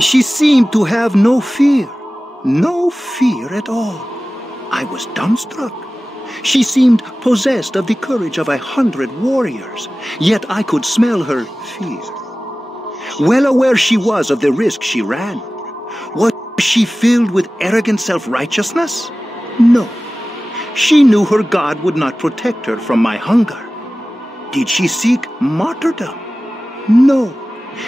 She seemed to have no fear at all. I was dumbstruck. She seemed possessed of the courage of 100 warriors, yet I could smell her fear. Well aware she was of the risk she ran. Was she filled with arrogant self-righteousness? No. She knew her God would not protect her from my hunger. Did she seek martyrdom? No.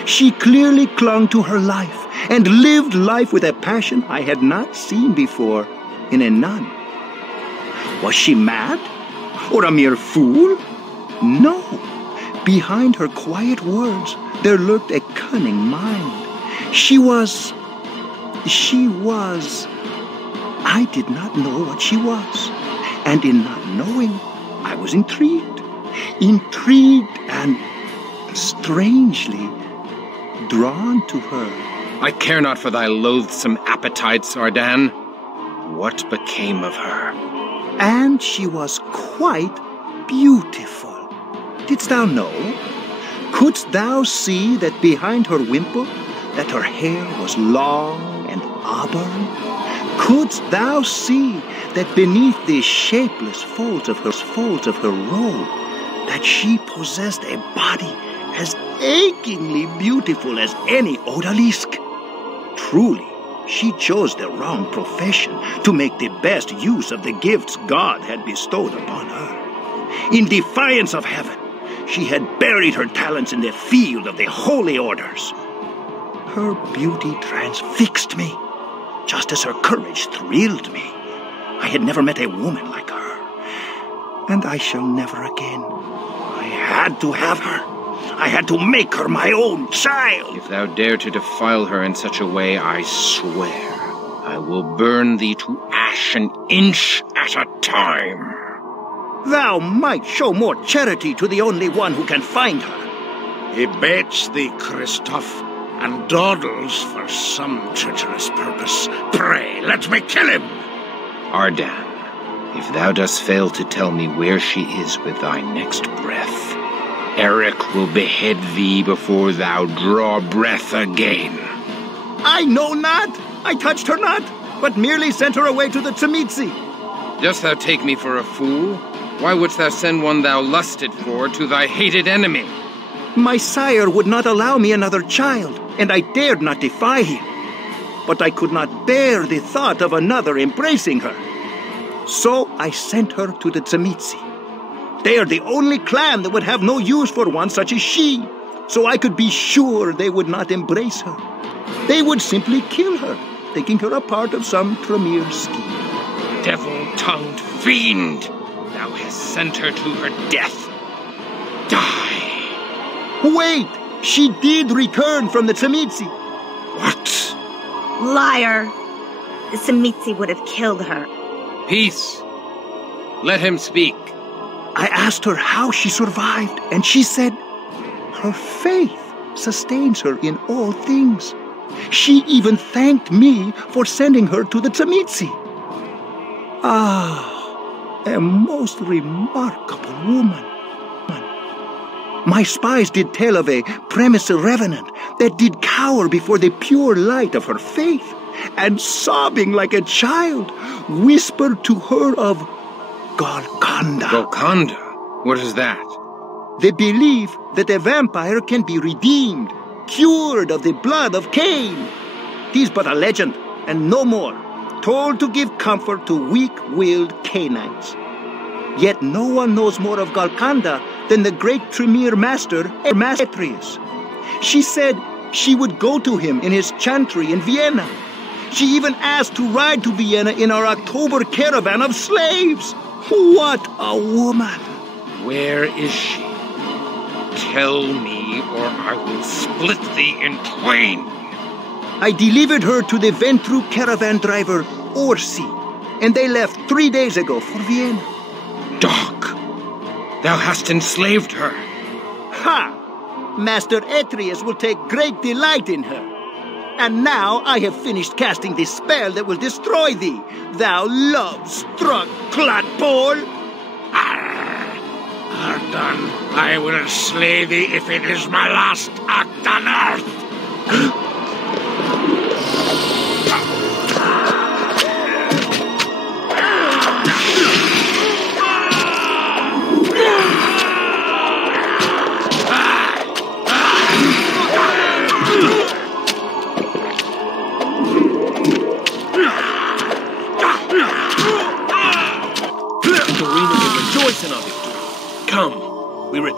She clearly clung to her life and lived life with a passion I had not seen before in a nun. Was she mad? Or a mere fool? No. Behind her quiet words, there lurked a cunning mind. She was... I did not know what she was. And in not knowing, I was intrigued. Intrigued and strangely drawn to her. I care not for thy loathsome appetites, Ardan. What became of her? And she was quite beautiful. Didst thou know? Couldst thou see that behind her wimple, that her hair was long and auburn? Couldst thou see that beneath the shapeless folds of her robe, that she possessed a body as achingly beautiful as any odalisque? Truly, she chose the wrong profession to make the best use of the gifts God had bestowed upon her. In defiance of heaven, she had buried her talents in the field of the holy orders. Her beauty transfixed me, just as her courage thrilled me. I had never met a woman like her, and I shall never again. I had to have her. I had to make her my own child. If thou dare to defile her in such a way, I swear I will burn thee to ash an inch at a time. Thou might show more charity to the only one who can find her. He baits thee, Christoph, and dawdles for some treacherous purpose. Pray, let me kill him. Ardan, if thou dost fail to tell me where she is with thy next breath, Eric will behead thee before thou draw breath again. I know not. I touched her not, but merely sent her away to the Tzimitzi. Dost thou take me for a fool? Why wouldst thou send one thou lusted for to thy hated enemy? My sire would not allow me another child, and I dared not defy him. But I could not bear the thought of another embracing her. So I sent her to the Tzimitzi. They are the only clan that would have no use for one such as she, so I could be sure they would not embrace her. They would simply kill her, thinking her a part of some Tremere scheme. Devil-tongued fiend! Thou hast sent her to her death. Die! Wait! She did return from the Tzimitzi. What? Liar! The Tzimitzi would have killed her. Peace! Let him speak. I asked her how she survived, and she said, her faith sustains her in all things. She even thanked me for sending her to the Tzimitzi. Ah, a most remarkable woman. My spies did tell of a premise revenant that did cower before the pure light of her faith, and sobbing like a child, whispered to her of Golconda. Golconda? What is that? The belief that a vampire can be redeemed, cured of the blood of Cain. 'Tis but a legend, and no more, told to give comfort to weak-willed canines. Yet no one knows more of Golconda than the great Tremere master, Atreus. She said she would go to him in his chantry in Vienna. She even asked to ride to Vienna in our October caravan of slaves. What a woman! Where is she? Tell me, or I will split thee in twain. I delivered her to the Ventru caravan driver, Orsi, and they left 3 days ago for Vienna. Dog! Thou hast enslaved her. Ha! Master Atreus will take great delight in her. And now I have finished casting the spell that will destroy thee, thou love-struck clodpole! Ardan, I will slay thee if it is my last act on earth!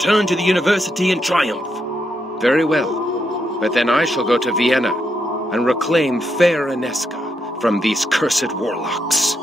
return to the university in triumph. Very well. But then I shall go to Vienna and reclaim fair Aneska from these cursed warlocks.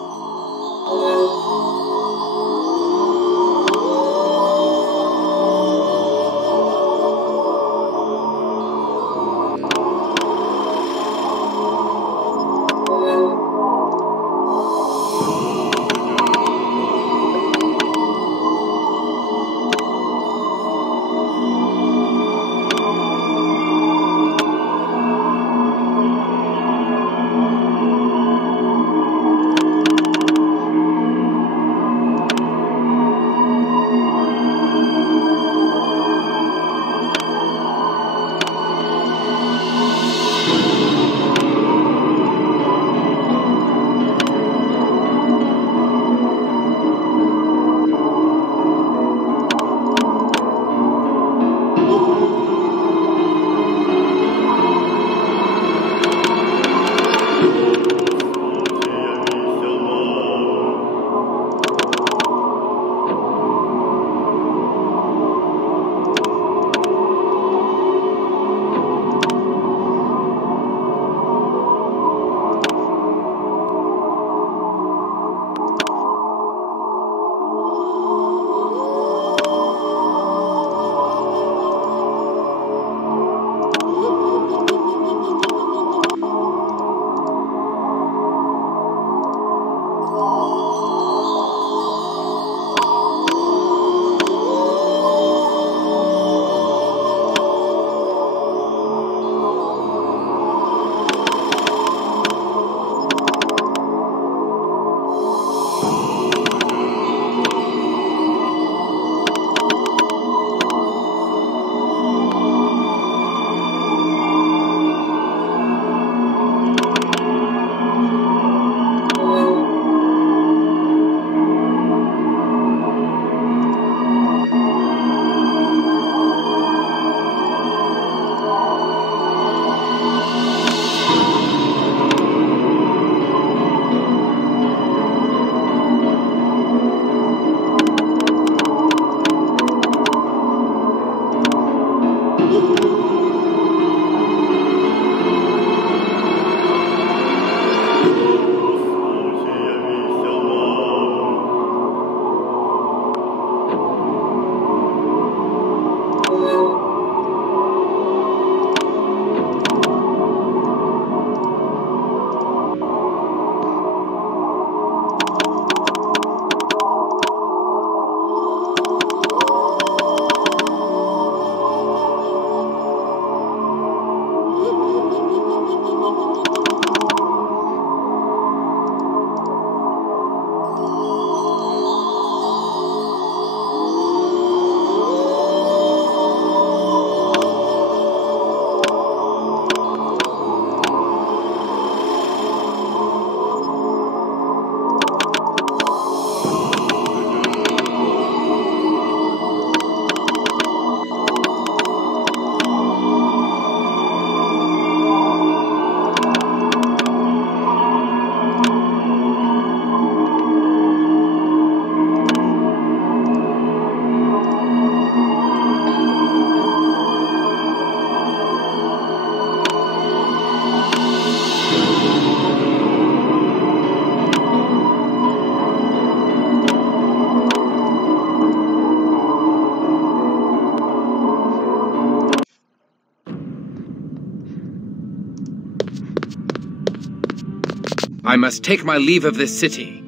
I must take my leave of this city.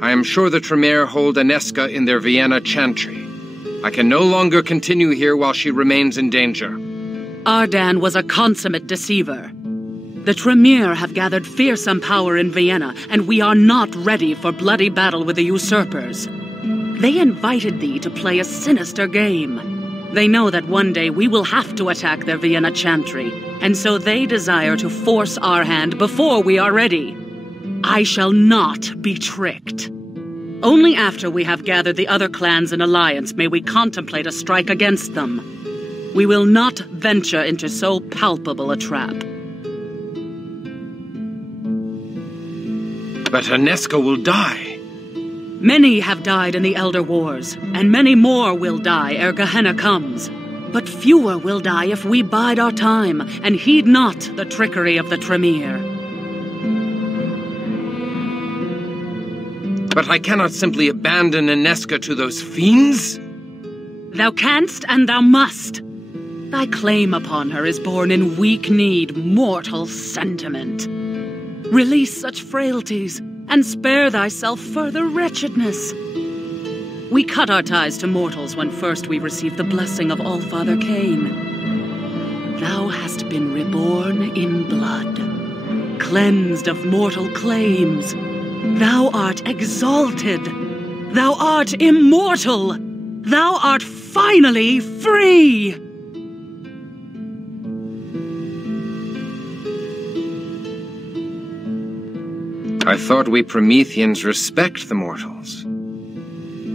I am sure the Tremere hold Aneska in their Vienna chantry. I can no longer continue here while she remains in danger. Ardan was a consummate deceiver. The Tremere have gathered fearsome power in Vienna, and we are not ready for bloody battle with the usurpers. They invited thee to play a sinister game. They know that one day we will have to attack their Vienna chantry, and so they desire to force our hand before we are ready. I shall not be tricked. Only after we have gathered the other clans in alliance may we contemplate a strike against them. We will not venture into so palpable a trap. But Aneska will die. Many have died in the Elder Wars, and many more will die ere Gehenna comes. But fewer will die if we bide our time and heed not the trickery of the Tremere. But I cannot simply abandon Ineska to those fiends. Thou canst and thou must. Thy claim upon her is born in weak-kneed, mortal sentiment. Release such frailties, and spare thyself further wretchedness. We cut our ties to mortals when first we received the blessing of All-Father Cain. Thou hast been reborn in blood, cleansed of mortal claims. Thou art exalted. Thou art immortal. Thou art finally free! I thought we Prometheans respect the mortals.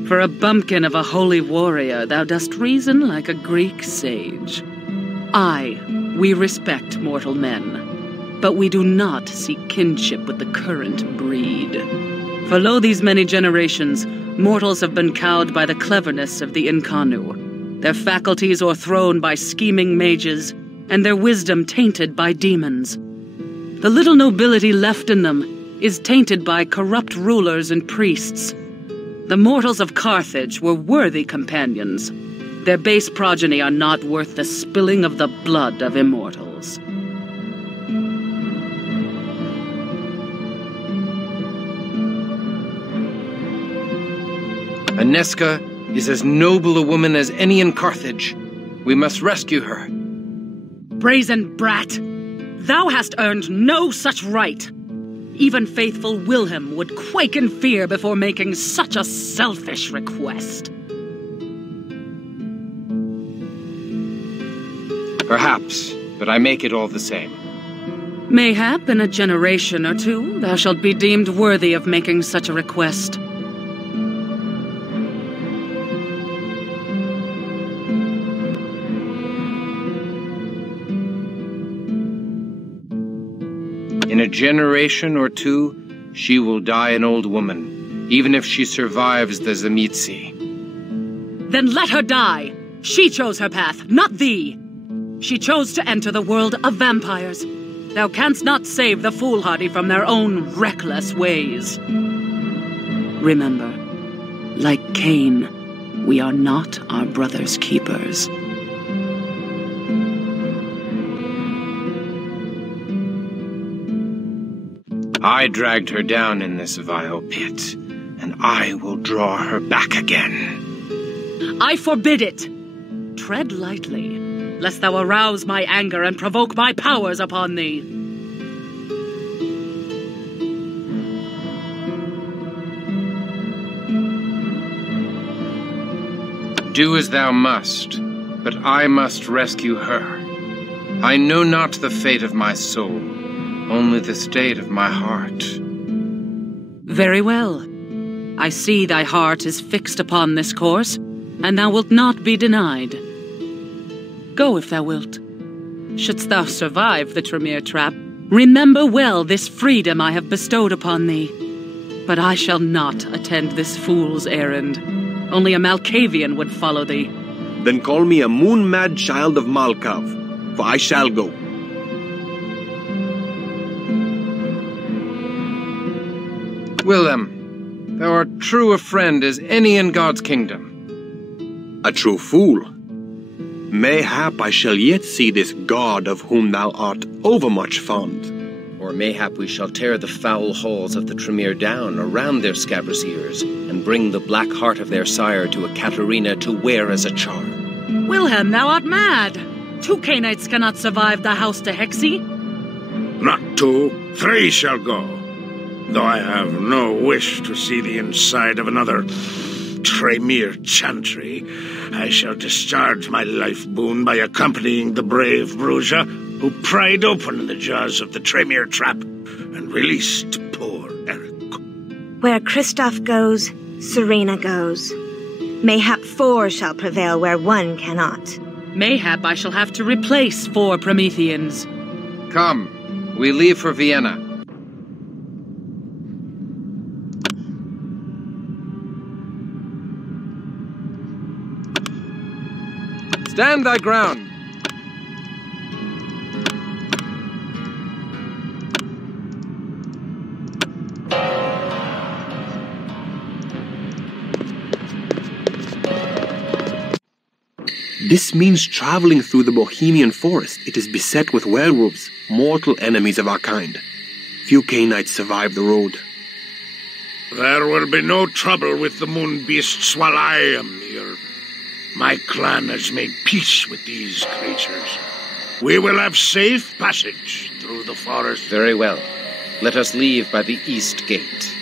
For a bumpkin of a holy warrior, thou dost reason like a Greek sage. Aye, we respect mortal men, but we do not seek kinship with the current breed. For lo these many generations, mortals have been cowed by the cleverness of the Incarnu, their faculties o'erthrown by scheming mages, and their wisdom tainted by demons. The little nobility left in them is tainted by corrupt rulers and priests. The mortals of Carthage were worthy companions. Their base progeny are not worth the spilling of the blood of immortals. Ineska is as noble a woman as any in Carthage. We must rescue her. Brazen brat! Thou hast earned no such right. Even faithful Wilhelm would quake in fear before making such a selfish request. Perhaps, but I make it all the same. Mayhap in a generation or two thou shalt be deemed worthy of making such a request. In a generation or two, she will die an old woman, even if she survives the Tzimisce. Then let her die! She chose her path, not thee! She chose to enter the world of vampires. Thou canst not save the foolhardy from their own reckless ways. Remember, like Cain, we are not our brother's keepers. I dragged her down in this vile pit, and I will draw her back again. I forbid it! Tread lightly, lest thou arouse my anger and provoke my powers upon thee. Do as thou must, but I must rescue her. I know not the fate of my soul, only the state of my heart. Very well. I see thy heart is fixed upon this course, and thou wilt not be denied. Go if thou wilt. Shouldst thou survive the Tremere trap, remember well this freedom I have bestowed upon thee. But I shall not attend this fool's errand. Only a Malkavian would follow thee. Then call me a moon-mad child of Malkav, for I shall go. Willem, thou art true a friend as any in God's kingdom. A true fool. Mayhap I shall yet see this God of whom thou art overmuch fond. Or mayhap we shall tear the foul halls of the Tremere down around their scabrous ears, and bring the black heart of their sire to a Katerina to wear as a charm. Wilhelm, thou art mad! 2 Cainites cannot survive the house to Hexy. Not 2, 3 shall go. Though I have no wish to see the inside of another Tremere chantry, I shall discharge my life boon by accompanying the brave Bruja who pried open the jaws of the Tremere trap and released poor Eric. Where Christoph goes, Serena goes. Mayhap 4 shall prevail where 1 cannot. Mayhap I shall have to replace 4 Prometheans. Come, we leave for Vienna. Stand thy ground! This means traveling through the Bohemian forest. It is beset with werewolves, mortal enemies of our kind. Few Cainites survive the road. There will be no trouble with the moon beasts while I am here. My clan has made peace with these creatures. We will have safe passage through the forest. Very well. Let us leave by the east gate.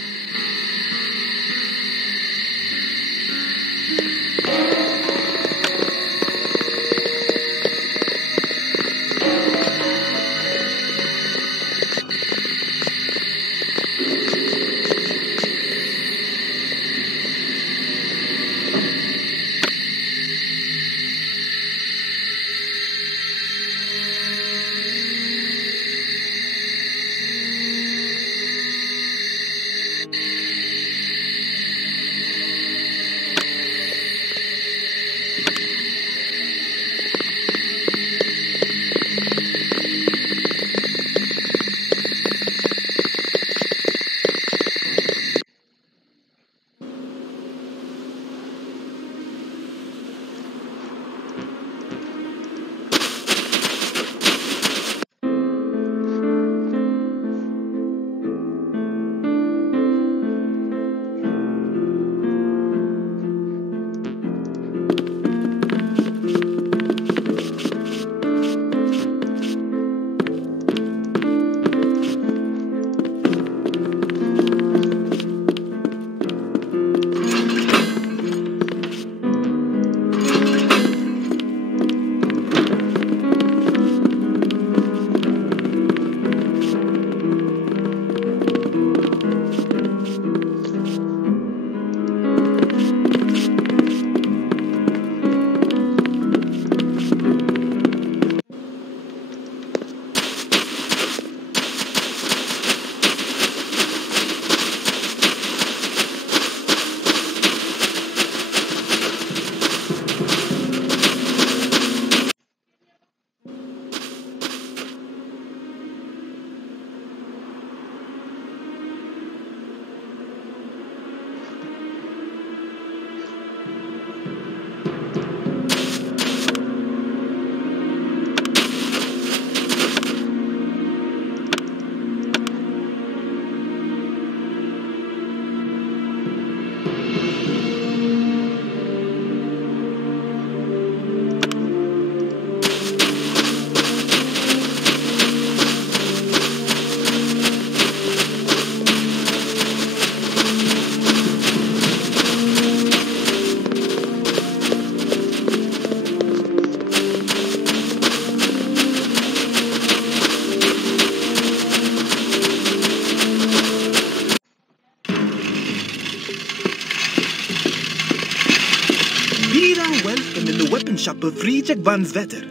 Shop of Friedrich van Zwetter.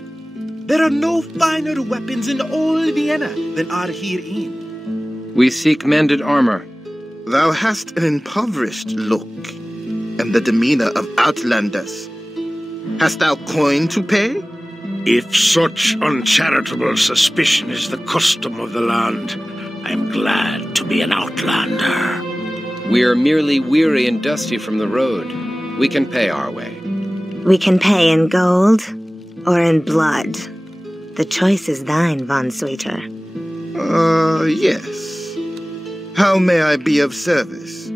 There are no finer weapons in all Vienna than are herein. We seek mended armor. Thou hast an impoverished look, and the demeanor of outlanders. Hast thou coin to pay? If such uncharitable suspicion is the custom of the land, I'm glad to be an outlander. We are merely weary and dusty from the road. We can pay our way. We can pay in gold or in blood. The choice is thine, von Sweeter. Yes. How may I be of service?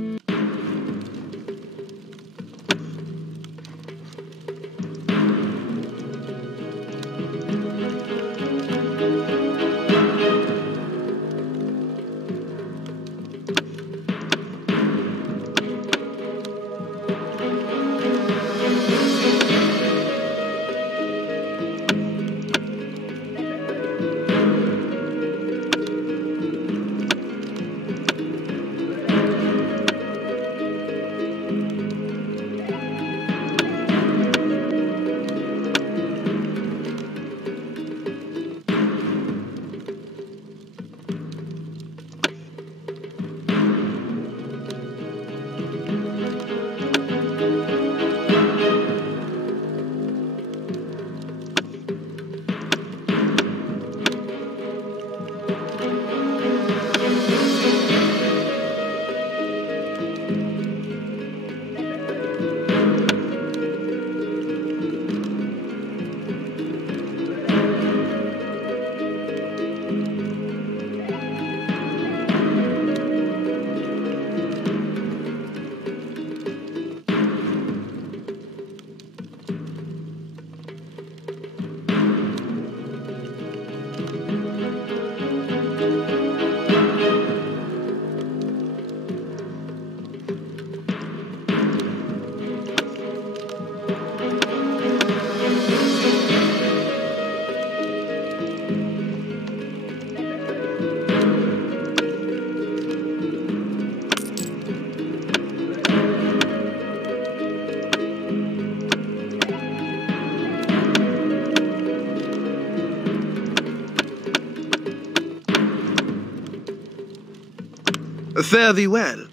Fare thee well.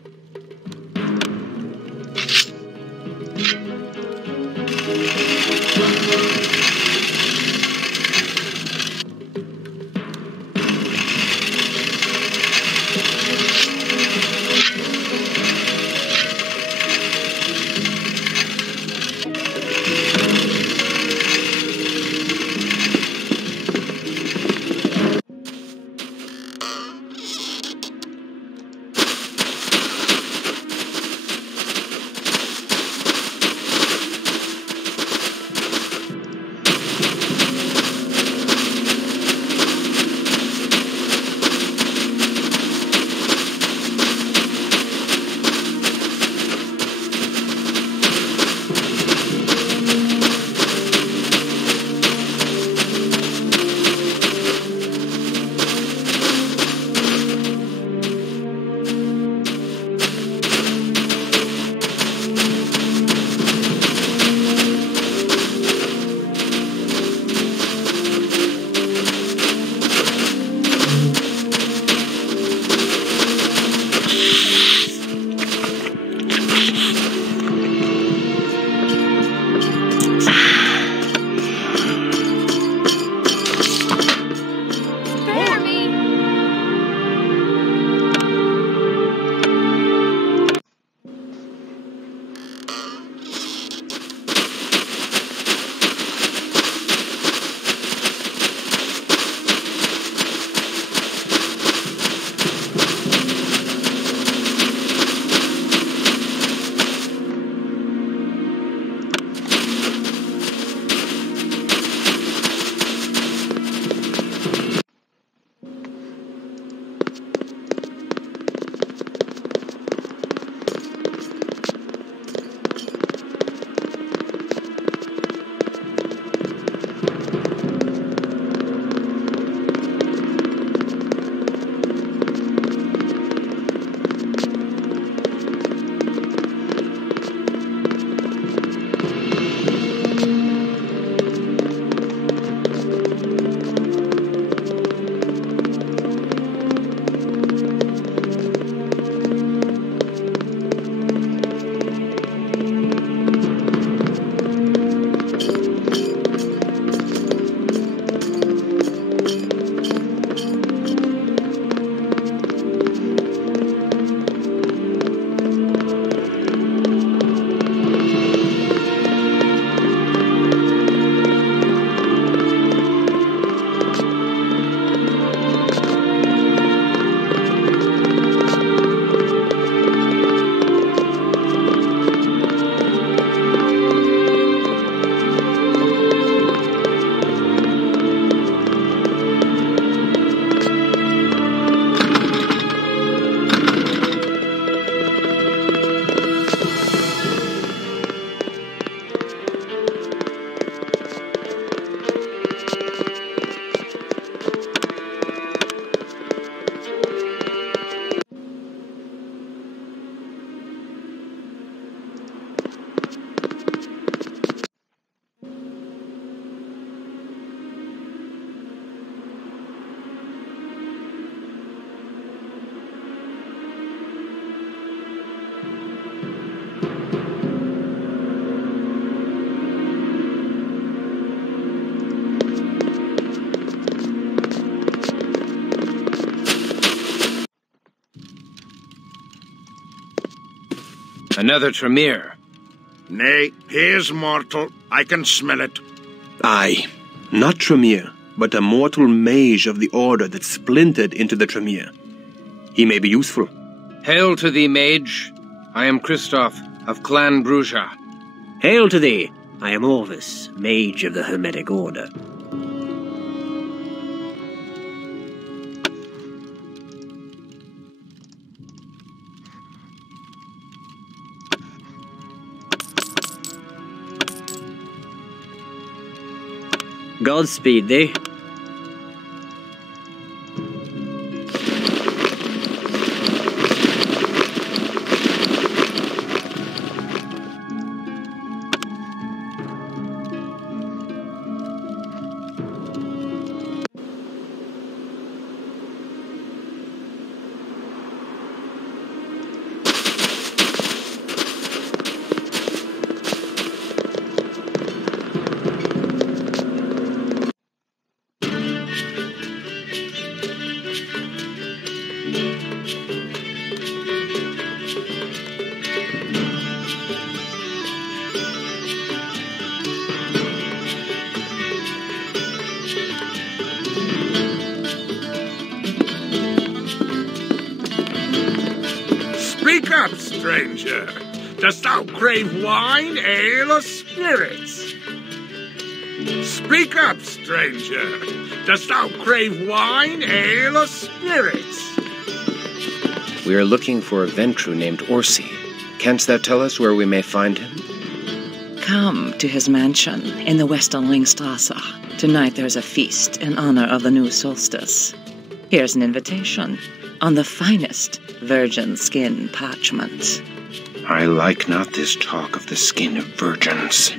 Another Tremere. Nay, he is mortal. I can smell it. Aye, not Tremere, but a mortal mage of the order that splintered into the Tremere. He may be useful. Hail to thee, mage. I am Christoph of Clan Bruja. Hail to thee. I am Orvis, mage of the Hermetic Order. Godspeed thee. Speak up, stranger. Dost thou crave wine, ale, or spirits? Speak up, stranger. Dost thou crave wine, ale, or spirits? We are looking for a Ventru named Orsi. Canst thou tell us where we may find him? Come to his mansion in the Western Ringstrasse. Tonight there's a feast in honor of the new solstice. Here's an invitation on the finest virgin skin parchment. I like not this talk of the skin of virgins.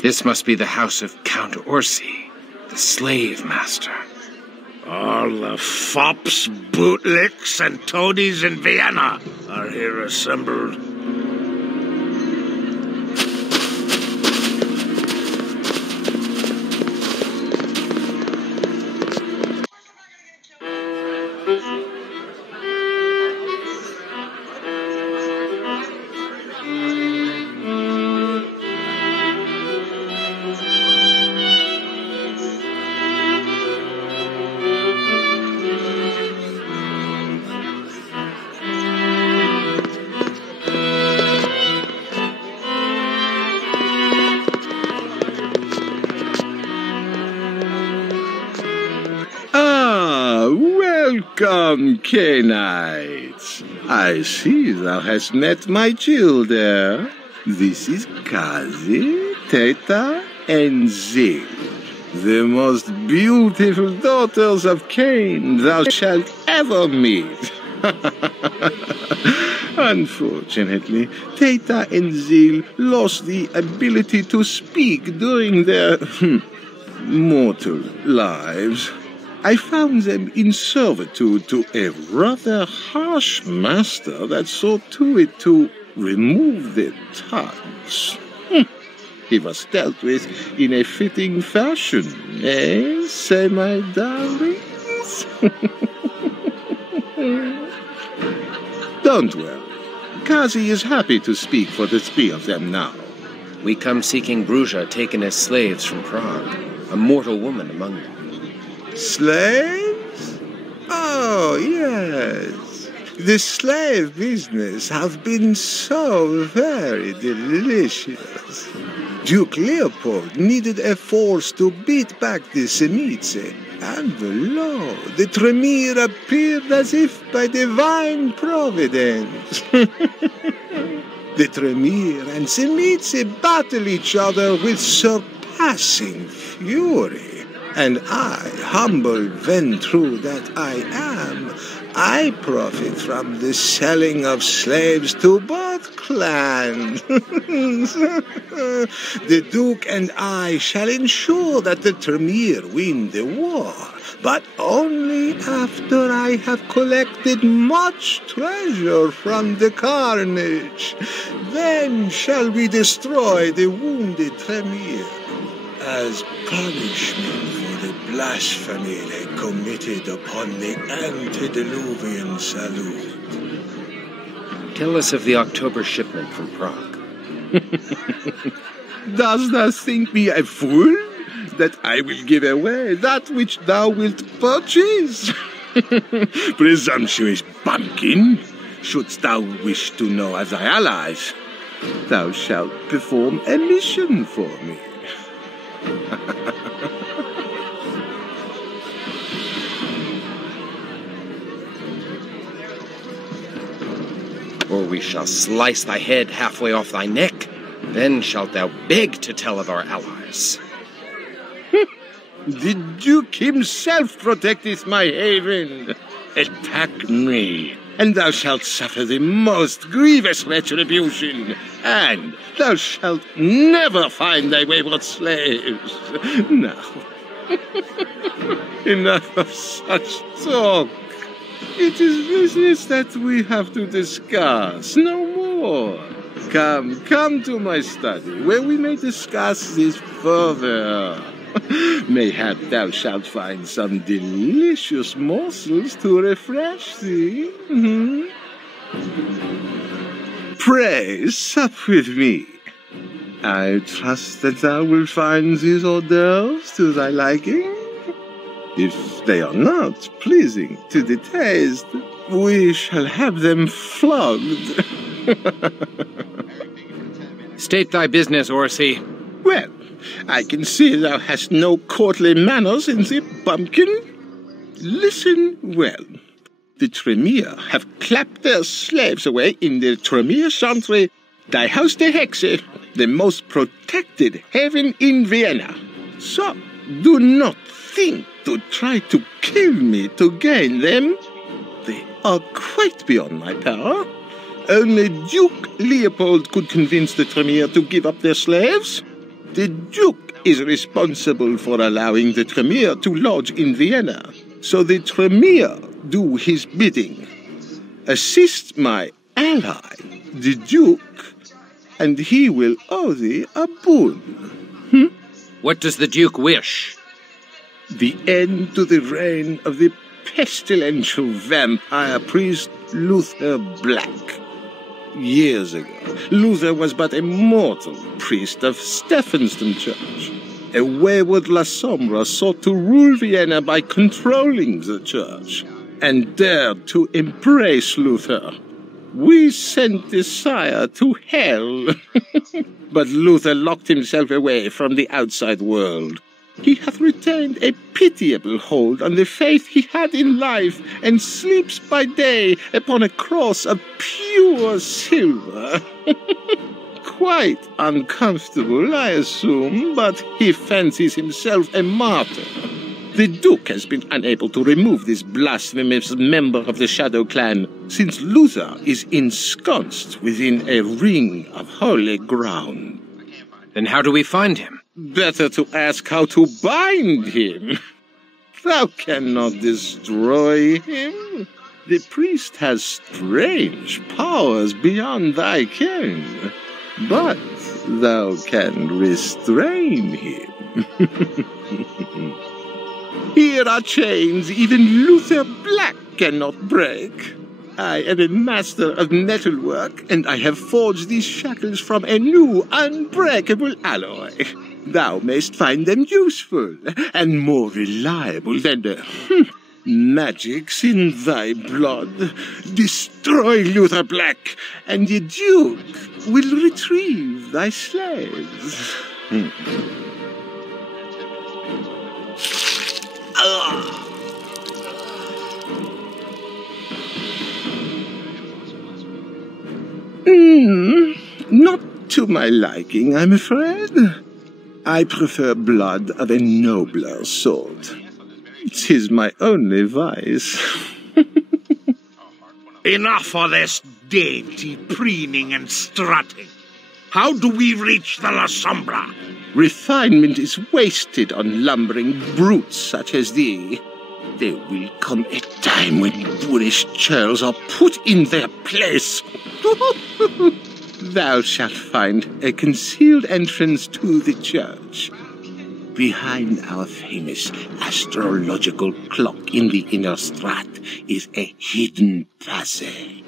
This must be the house of Count Orsi, the slave master. All the fops, bootlicks, and toadies in Vienna are here assembled. Welcome, Canaanites. I see thou hast met my children. This is Kazi, Teta, and Zil, the most beautiful daughters of Cain thou shalt ever meet. Unfortunately, Teta and Zil lost the ability to speak during their mortal lives. I found them in servitude to a rather harsh master that saw to it to remove their tongues. He was dealt with in a fitting fashion, eh, say my darlings? Don't worry. Kazi is happy to speak for the three of them now. We come seeking Bruzja taken as slaves from Prague, a mortal woman among them. Slaves? Oh, yes. The slave business have been so very delicious. Duke Leopold needed a force to beat back the Semice, and lo, the Tremere appeared as if by divine providence. The Tremere and Semice battle each other with surpassing fury. And I, humble Ventru that I am, I profit from the selling of slaves to both clans. The Duke and I shall ensure that the Tremere win the war, but only after I have collected much treasure from the carnage. Then shall we destroy the wounded Tremere as punishment for the blasphemy they committed upon the antediluvian salute. Tell us of the October shipment from Prague. Dost thou think me a fool, that I will give away that which thou wilt purchase? Presumptuous bumpkin, shouldst thou wish to know of thy allies, thou shalt perform a mission for me. Or we shall slice thy head halfway off thy neck. Then shalt thou beg to tell of our allies. The Duke himself protecteth my haven. Attack me, and thou shalt suffer the most grievous retribution, and thou shalt never find thy wayward slaves. Now, enough of such talk. It is business that we have to discuss, no more. Come to my study, where we may discuss this further. Mayhap thou shalt find some delicious morsels to refresh thee. Pray, sup with me. I trust that thou wilt find these hors d'oeuvres to thy liking. If they are not pleasing to the taste, we shall have them flogged. State thy business, Orsi. Well, I can see thou hast no courtly manners in thee, bumpkin. Listen well. The Tremere have clapped their slaves away in the Tremere Chantry, die Haus der Hexe, the most protected haven in Vienna. So, do not think to try to kill me to gain them. They are quite beyond my power. Only Duke Leopold could convince the Tremere to give up their slaves. The Duke is responsible for allowing the Tremere to lodge in Vienna, so the Tremere do his bidding. Assist my ally, the Duke, and he will owe thee a boon. What does the Duke wish? The end to the reign of the pestilential vampire priest Luther Black. Years ago, Luther was but a mortal priest of Stephansdom Church. A wayward La Sombra sought to rule Vienna by controlling the church, and dared to embrace Luther. We sent the sire to hell. But Luther locked himself away from the outside world. He hath retained a pitiable hold on the faith he had in life, and sleeps by day upon a cross of pure silver. Quite uncomfortable, I assume, but he fancies himself a martyr. The Duke has been unable to remove this blasphemous member of the Shadow Clan, since Luther is ensconced within a ring of holy ground. Then how do we find him? Better to ask how to bind him. Thou cannot destroy him. The priest has strange powers beyond thy ken, but thou can restrain him. Here are chains even Luther Black cannot break. I am a master of metalwork, and I have forged these shackles from a new, unbreakable alloy. Thou mayst find them useful, and more reliable than the magics in thy blood. Destroy Luther Black, and the Duke will retrieve thy slaves. Not to my liking, I'm afraid. I prefer blood of a nobler sort. 'Tis my only vice. Enough of this dainty preening and strutting. How do we reach the La Sombra? Refinement is wasted on lumbering brutes such as thee. There will come a time when boorish churls are put in their place. Thou shalt find a concealed entrance to the church. Behind our famous astrological clock in the inner strat is a hidden passage.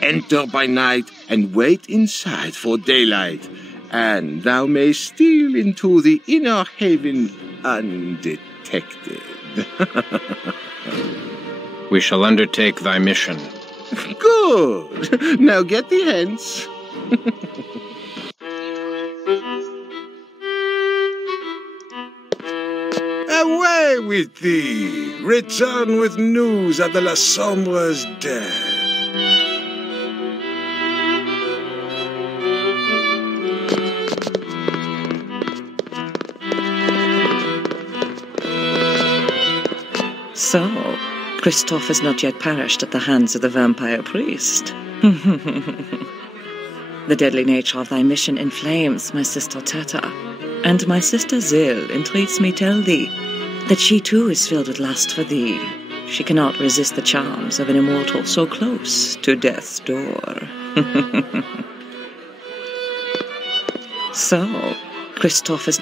Enter by night and wait inside for daylight, and thou mayst steal into the inner haven undetected. We shall undertake thy mission. Good! Now get thee hence. Away with thee! Return with news of the La Sombra's death. So, Christophe has not yet perished at the hands of the vampire priest. The deadly nature of thy mission inflames my sister Teta, and my sister Zil entreats me tell thee that she too is filled with lust for thee. She cannot resist the charms of an immortal so close to death's door. So, Christophe is...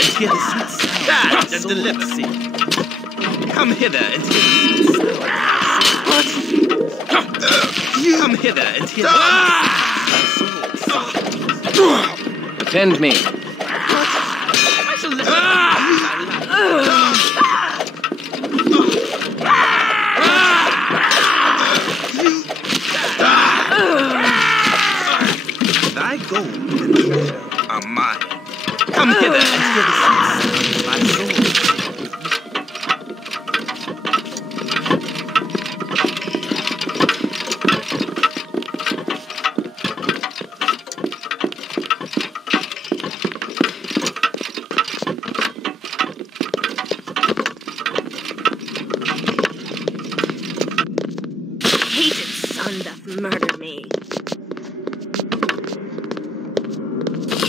and hear the sweet sound. Stand and deliver. Come hither and hear the sweet sound. What? Come hither and hear the sweet sound. Attend me. I shall let thy gold and treasure are mine. Come hither and hear the sweet sound of my soul. Hated son doth murder me.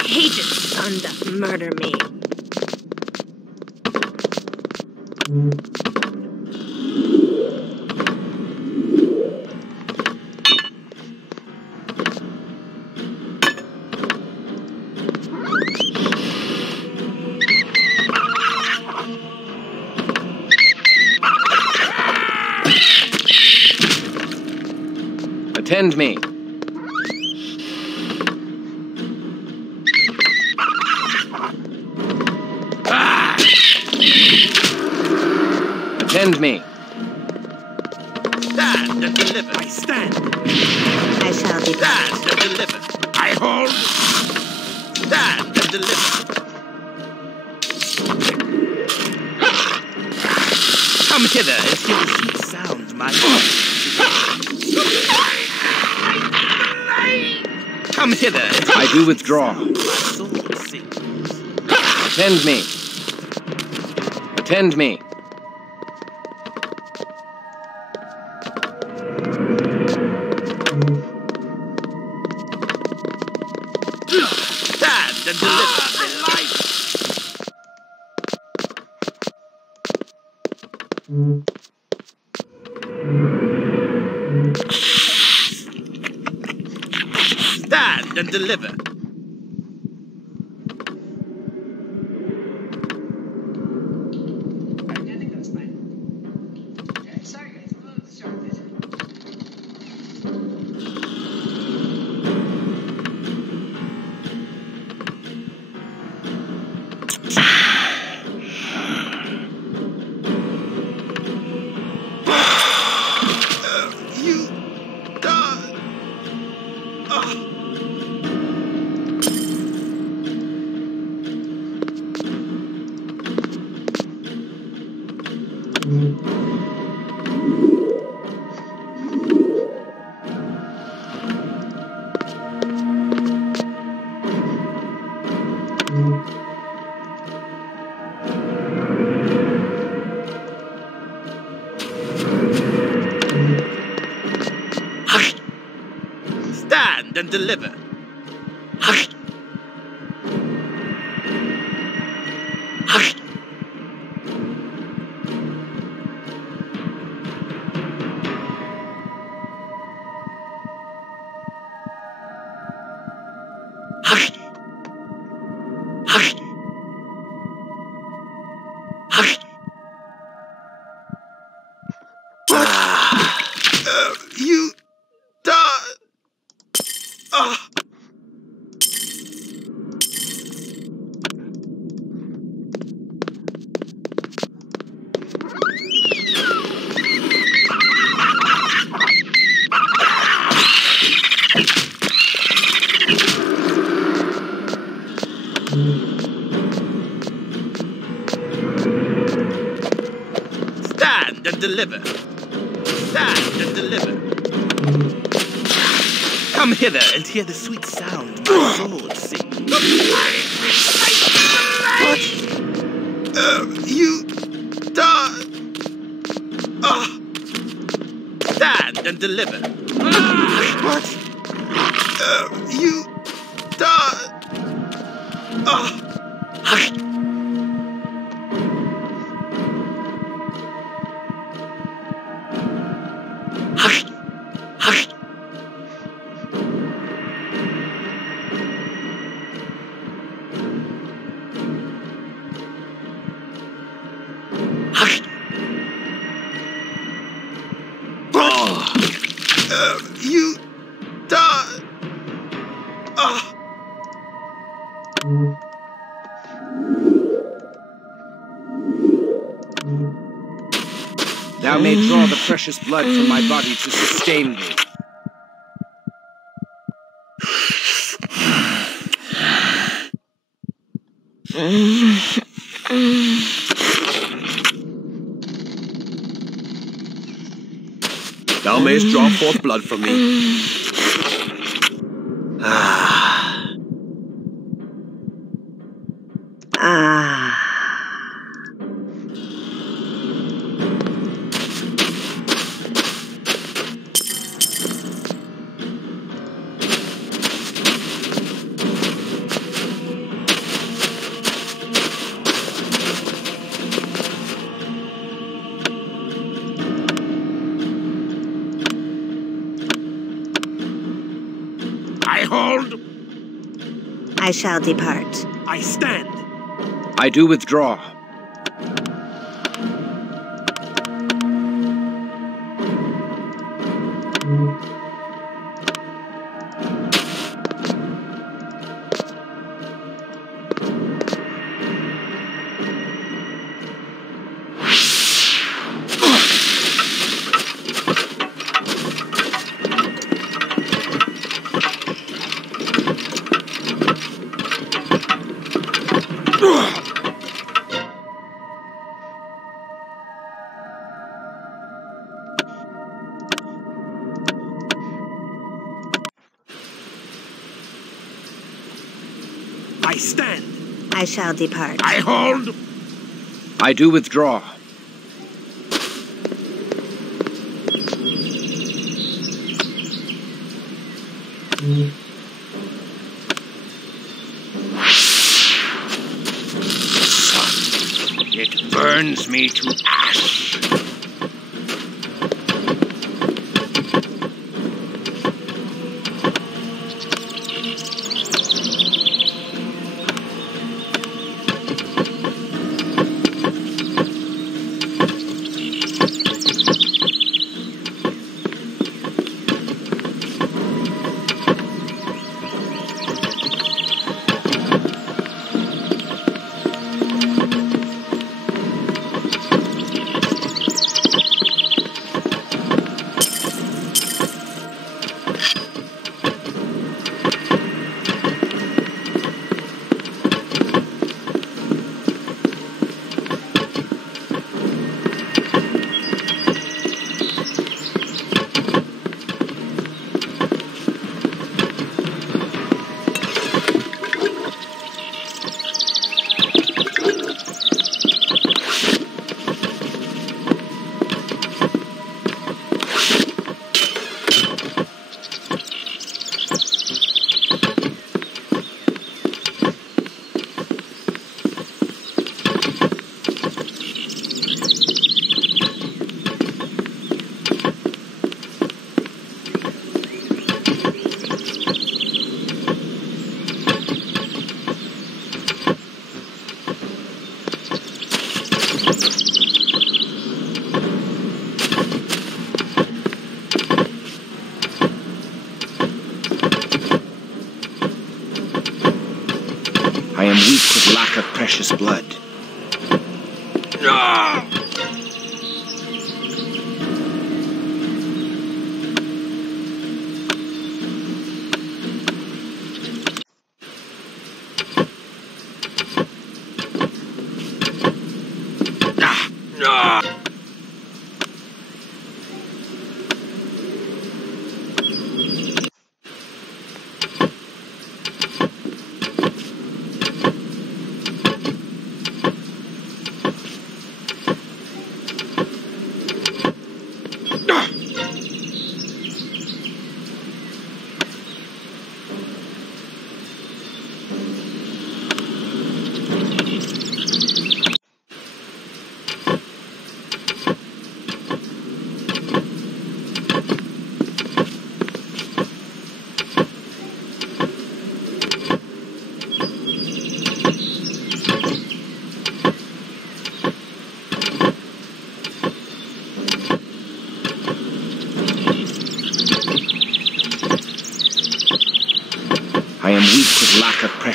Hated son doth murder me. Attend me. Attend me. Stand and deliver. I stand. I shall be Stand and deliver. I hold. Stand and deliver. Come hither and hear the sweet sound, my Come hither and I do withdraw. my soul sings. Attend me. Attend me. Stand and deliver. Stand and deliver. You die. Stand and deliver. You die. Stand and deliver. Stand and deliver. Come hither and hear the sweet sound my soul sings. What? You die. Stand and deliver. What? You die. You die. Ah. Thou may draw the precious blood from my body to sustain thee. Thou mayst draw forth blood from me. I hold. I shall depart. I stand. I do withdraw. I stand. I shall depart. I hold. I do withdraw. It burns me to ash. I am weak with lack of precious blood.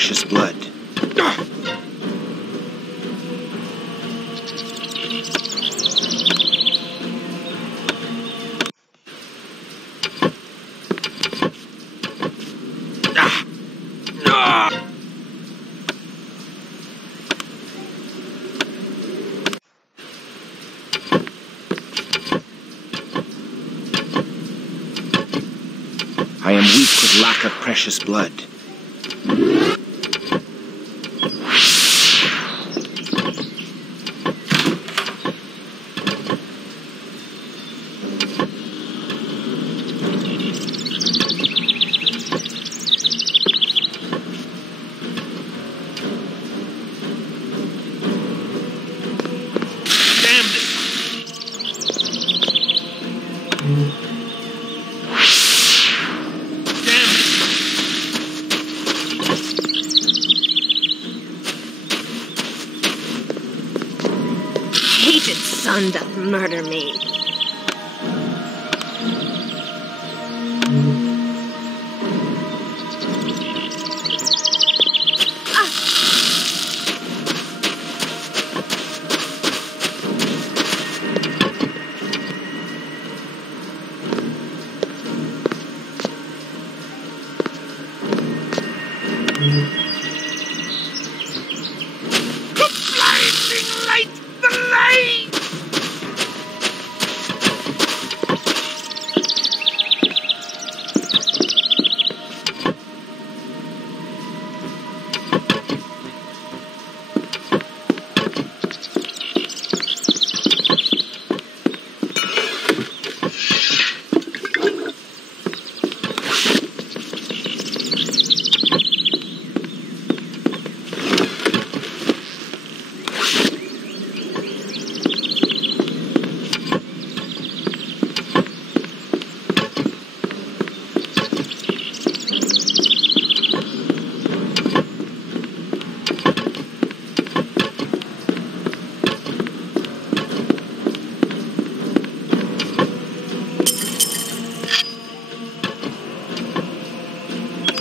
precious blood. I am weak with lack of precious blood. Hated son doth murder me.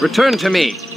Return to me.